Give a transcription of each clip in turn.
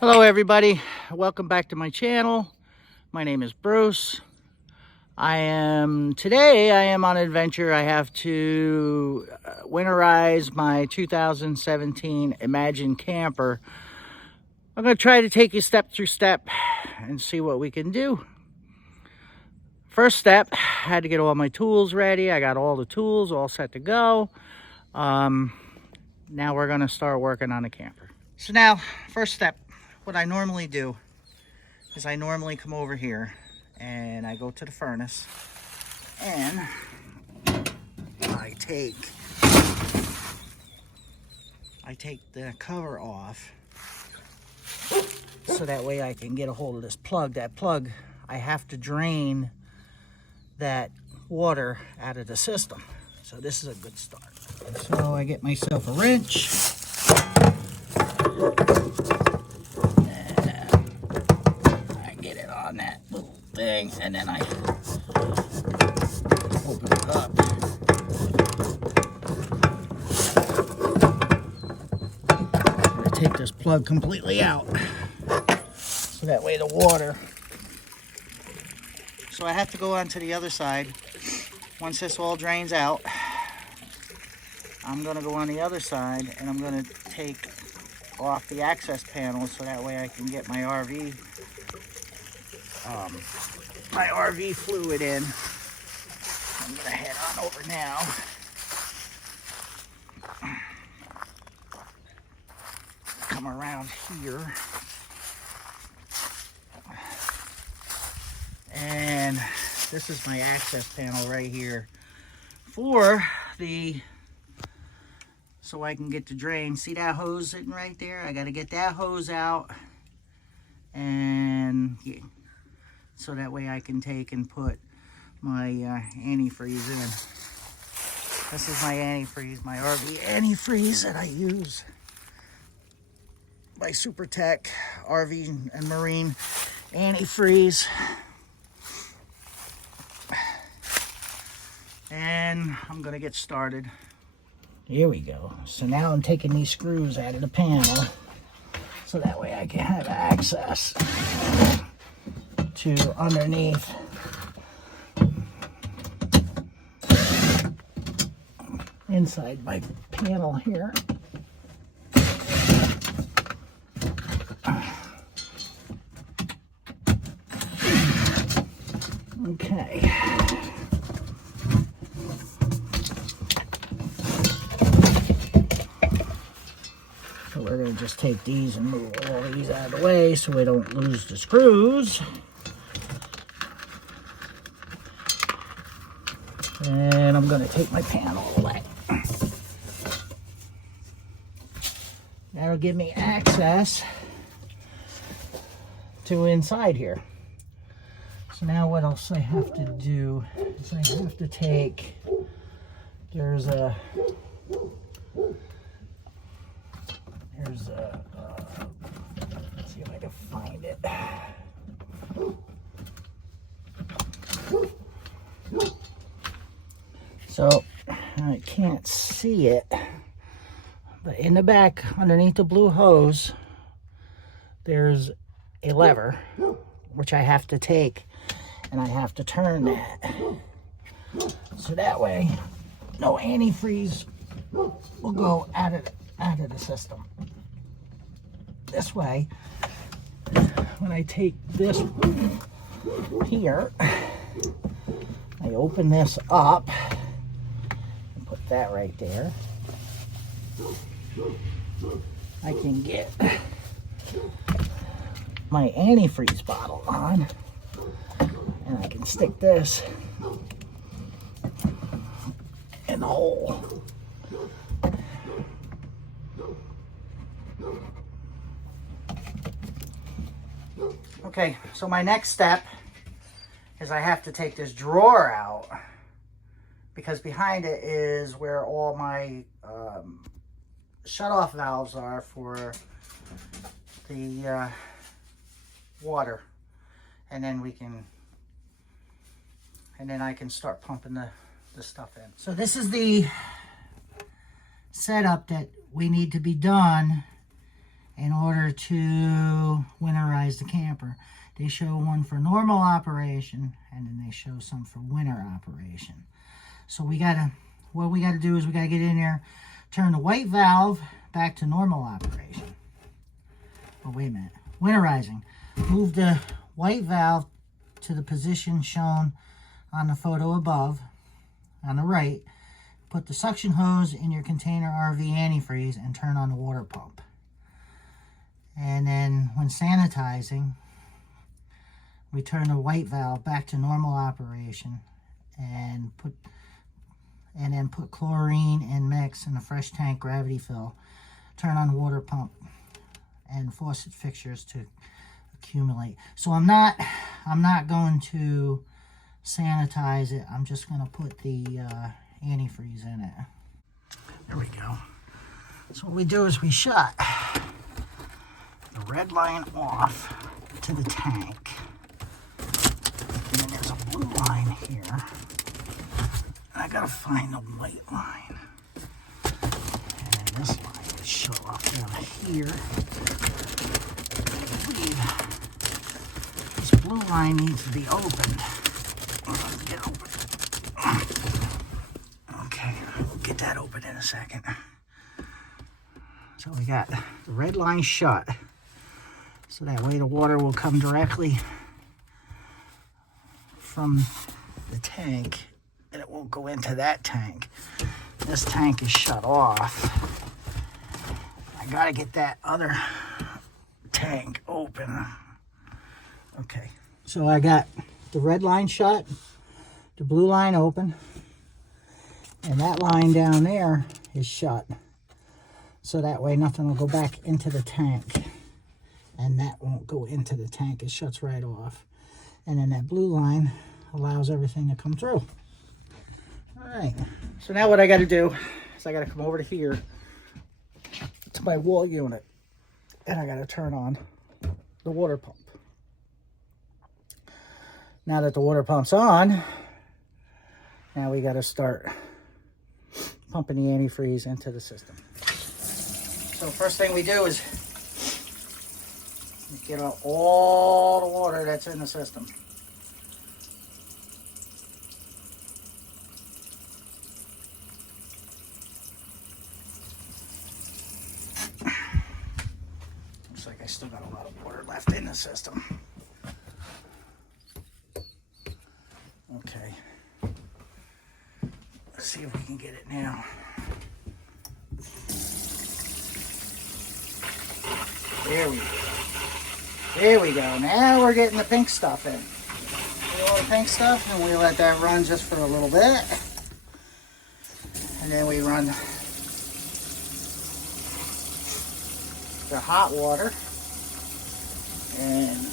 Hello everybody, welcome back to my channel. My name is Bruce. Today I am on an adventure. I have to winterize my 2017 Imagine camper. I'm going to try to take you step through step and see what we can do. First step, I had to get all my tools ready. I got all the tools all set to go. Now we're going to start working on the camper. So now, first step, what I normally do is I normally come over here and I go to the furnace and I take the cover off so that way I can get a hold of this plug. That plug, I have to drain that water out of the system. So this is a good start. So I get myself a wrench. On that little thing, and then I open it up. I'm going to take this plug completely out so that way the water. So I have to go on to the other side. Once this all drains out, I'm going to go on the other side and I'm going to take off the access panel so that way I can get my RV fluid in. I'm gonna head on over now. Come around here. And this is my access panel right here so I can get the drain. See that hose sitting right there? I gotta get that hose out and so that way I can take and put my antifreeze in. This is my antifreeze, my RV antifreeze that I use. My SuperTech RV and Marine antifreeze. And I'm gonna get started. Here we go. So now I'm taking these screws out of the panel so that way I can have access to underneath inside my panel here. Okay. So we're going to just take these and move all these out of the way so we don't lose the screws. And I'm going to take my panel away. That'll give me access to inside here. So now what else I have to do is I have to take, let's see if I can find it. So I can't see it, but in the back underneath the blue hose there's a lever which I have to take and I have to turn that so that way no antifreeze will go out of the system. This way, when I take this here, I open this up and put that right there. I can get my antifreeze bottle on and I can stick this in the hole. Okay, so my next step is I have to take this drawer out because behind it is where all my shut-off valves are for the water, and then I can start pumping the stuff in. So this is the setup that we need to be done in order to winterize the camper. They show one for normal operation, and then they show some for winter operation. So what we gotta do is we gotta get in there, turn the white valve back to normal operation. Oh, wait a minute. Winterizing. Move the white valve to the position shown on the photo above, on the right. Put the suction hose in your container RV antifreeze and turn on the water pump. And then when sanitizing, we turn the white valve back to normal operation and then put chlorine and mix in a fresh tank gravity fill. Turn on the water pump and faucet fixtures to accumulate. So I'm not going to sanitize it. I'm just going to put the antifreeze in it. There we go. So what we do is we shut the red line off to the tank. And then there's a blue line here. And I gotta find the white line. And then this line is shut off down here. I believe this blue line needs to be opened. Let's get open. Okay, we'll get that open in a second. So we got the red line shut. So that way the water will come directly from the tank and it won't go into that tank. This tank is shut off. I gotta get that other tank open. Okay, so I got the red line shut, the blue line open, and that line down there is shut. So that way nothing will go back into the tank. And that won't go into the tank. It shuts right off. And then that blue line allows everything to come through. All right. So now what I got to do is I got to come over to here to my wall unit. And I got to turn on the water pump. Now that the water pump's on, now we got to start pumping the antifreeze into the system. So first thing we do is get out all the water that's in the system. Looks like I still got a lot of water left in the system. Okay. Let's see if we can get it now. There we go. There we go. Now we're getting the pink stuff in. All the pink stuff, and we let that run just for a little bit. And then we run the hot water. And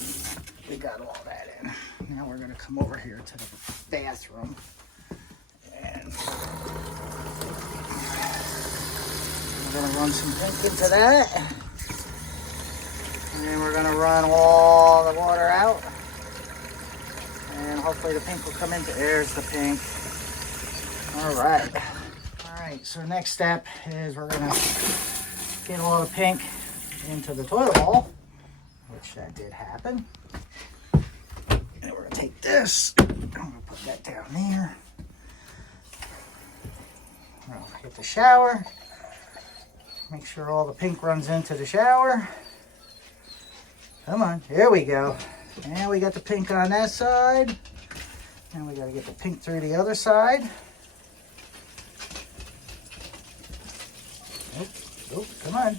we got all that in. Now we're going to come over here to the bathroom. And we're going to run some pink into that. And then we're going to run all the water out. And hopefully the pink will come into. There's the pink. All right. All right, so next step is we're going to get all the pink into the toilet bowl, which that did happen. And we're going to take this. I'm going to put that down there. I'll get the shower. Make sure all the pink runs into the shower. Come on, here we go. And we got the pink on that side. And we got to get the pink through the other side. Oh, come on.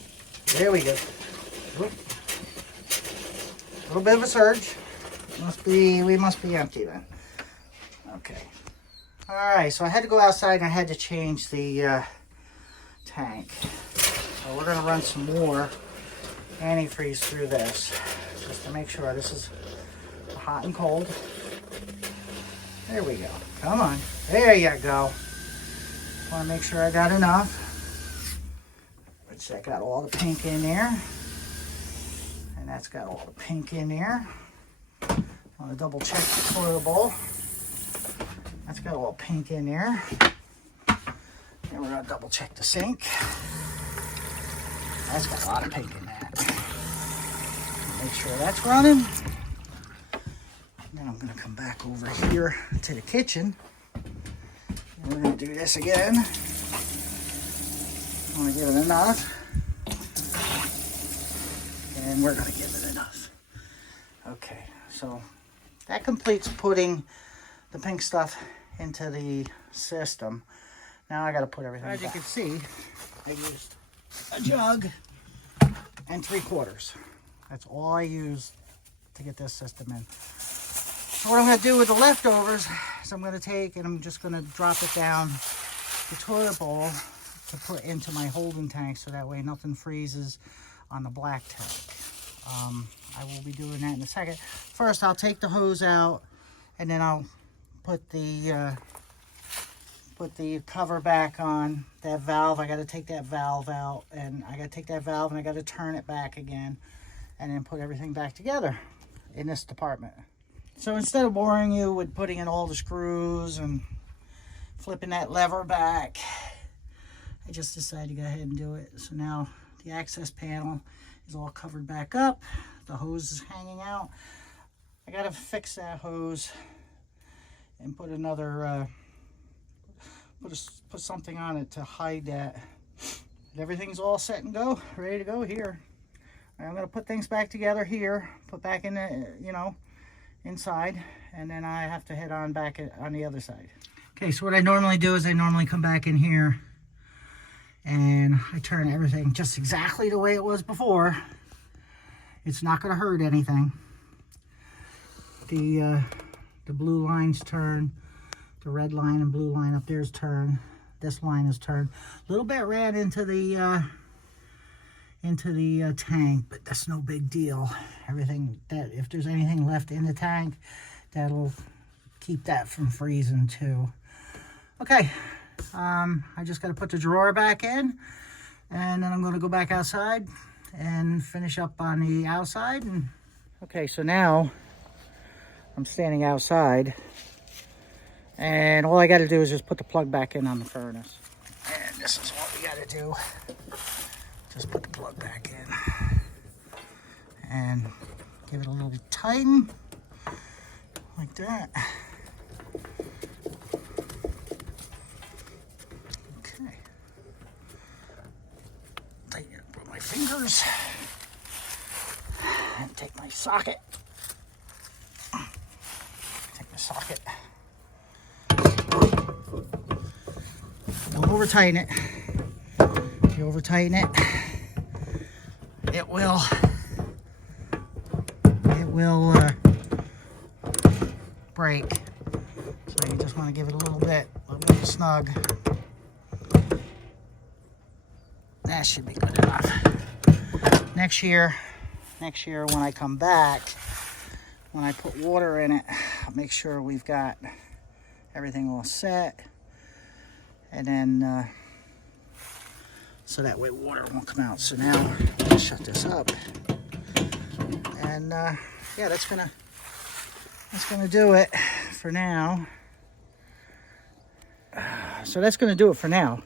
There we go. Oh. A little bit of a surge. We must be empty then. Okay. All right, so I had to go outside and I had to change the tank. So we're going to run some more antifreeze through this just to make sure this is hot and cold. There we go. Come on. There you go. Want to make sure I got enough. Which I got all the pink in there. And that's got all the pink in there. I want to double check the toilet bowl. That's got all pink in there. And we're going to double check the sink. That's got a lot of pink in that. Make sure that's running. Then I'm going to come back over here to the kitchen. And we're going to do this again. I'm going to give it enough. And we're going to give it enough. Okay, so that completes putting the pink stuff into the system. Now I got to put everything back. As you can see, I used a jug and 3/4. That's all I used to get this system in. So what I'm going to do with the leftovers is I'm going to take and I'm just going to drop it down the toilet bowl to put into my holding tank, so that way nothing freezes on the black tank. I will be doing that in a second. First, I'll take the hose out, and then I'll put the cover back on that valve. I got to take that valve out, and I got to take that valve and I got to turn it back again, and then put everything back together in this department. So instead of boring you with putting in all the screws and flipping that lever back, I just decided to go ahead and do it. So now the access panel is all covered back up. The hose is hanging out. I got to fix that hose and put another, put something on it to hide that. And everything's all set and go, ready to go here. I'm going to put things back together here, put back in the, inside, and then I have to head on back on the other side. Okay, so what I normally do is I normally come back in here and I turn everything just exactly the way it was before. It's not going to hurt anything. The blue lines turn, the red line and blue line up there is turned. This line is turned. A little bit ran into the tank, but that's no big deal. Everything that, if there's anything left in the tank, that'll keep that from freezing too. Okay, I just got to put the drawer back in, and then I'm going to go back outside and finish up on the outside. And okay, so now I'm standing outside, and all I got to do is just put the plug back in on the furnace. And this is what we got to do. Just put the plug back in and give it a little tighten like that. Okay. Tighten it with my fingers and take my socket. Take the socket. Don't over tighten it. If you over tighten it, it will break. So you just want to give it a little bit snug. That should be good enough. Next year when I come back, when I put water in it, I'll make sure we've got everything all set, and then so that way water won't come out. So now let's shut this up, and yeah, that's gonna do it for now. So that's gonna do it for now.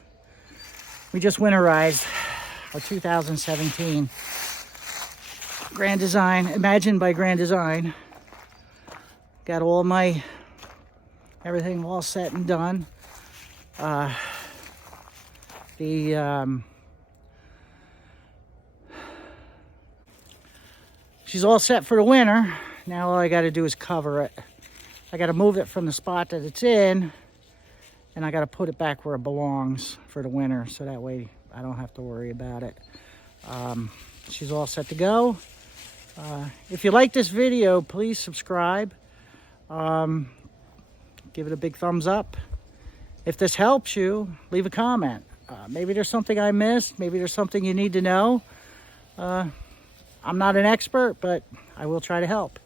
We just winterized our 2017 Grand Design, imagined by Grand Design. Got all my everything all set and done. She's all set for the winter. Now all I got to do is cover it. I got to move it from the spot that it's in, and I got to put it back where it belongs for the winter, so that way I don't have to worry about it. She's all set to go. If you like this video, please subscribe. Give it a big thumbs up. If this helps you, leave a comment. Maybe there's something I missed. Maybe there's something you need to know. I'm not an expert, but I will try to help.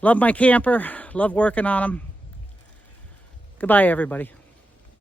Love my camper. Love working on them. Goodbye, everybody.